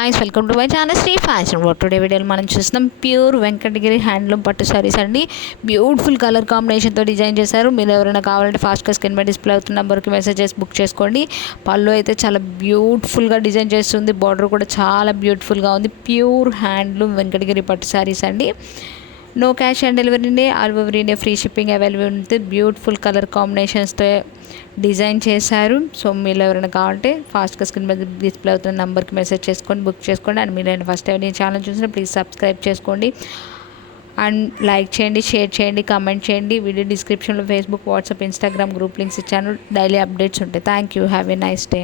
Nice welcome to my channel Shri fashion world. Today వీడియోలో మనం చూస్తున్నాం ప్యూర్ వెంకటగిరి హ్యాండ్లూమ్ పట్టు సారీస్ అండి. బ్యూటిఫుల్ కలర్ కాంబినేషన్తో డిజైన్ చేశారు. మీరు ఎవరైనా కావాలంటే ఫాస్ట్గా స్క్రీన్ పై డిస్ప్లే అవుతున్న నెంబర్కి మెసేజ్ చేసి బుక్ చేసుకోండి. పళ్ళు అయితే చాలా బ్యూటిఫుల్గా డిజైన్ చేస్తుంది. బార్డర్ కూడా చాలా బ్యూటిఫుల్గా ఉంది. ప్యూర్ హ్యాండ్లూమ్ వెంకటగిరి పట్టు సారీస్ అండి. No cash on delivery, all over India free shipping available ఉంది. బ్యూటిఫుల్ కలర్ కాంబినేషన్స్తో డిజైన్ చేశారు. సో మీరు ఎవరైనా కావాలంటే ఫాస్ట్గా స్క్రీన్ మీద డిస్ప్లే అవుతున్న నెంబర్కి మెసేజ్ చేసుకొని బుక్ చేసుకోండి. అండ్ మీరు ఫస్ట్ టైం నేను ఛానల్ చూసినా ప్లీజ్ సబ్స్క్రైబ్ చేసుకోండి అండ్ లైక్ చేయండి, షేర్ చేయండి, కామెంట్ చేయండి. వీడియో డిస్క్రిప్షన్లో Facebook, WhatsApp, Instagram group links ఇచ్చాను. డైలీ అప్డేట్స్ ఉంటాయి. Thank you. Have a nice day.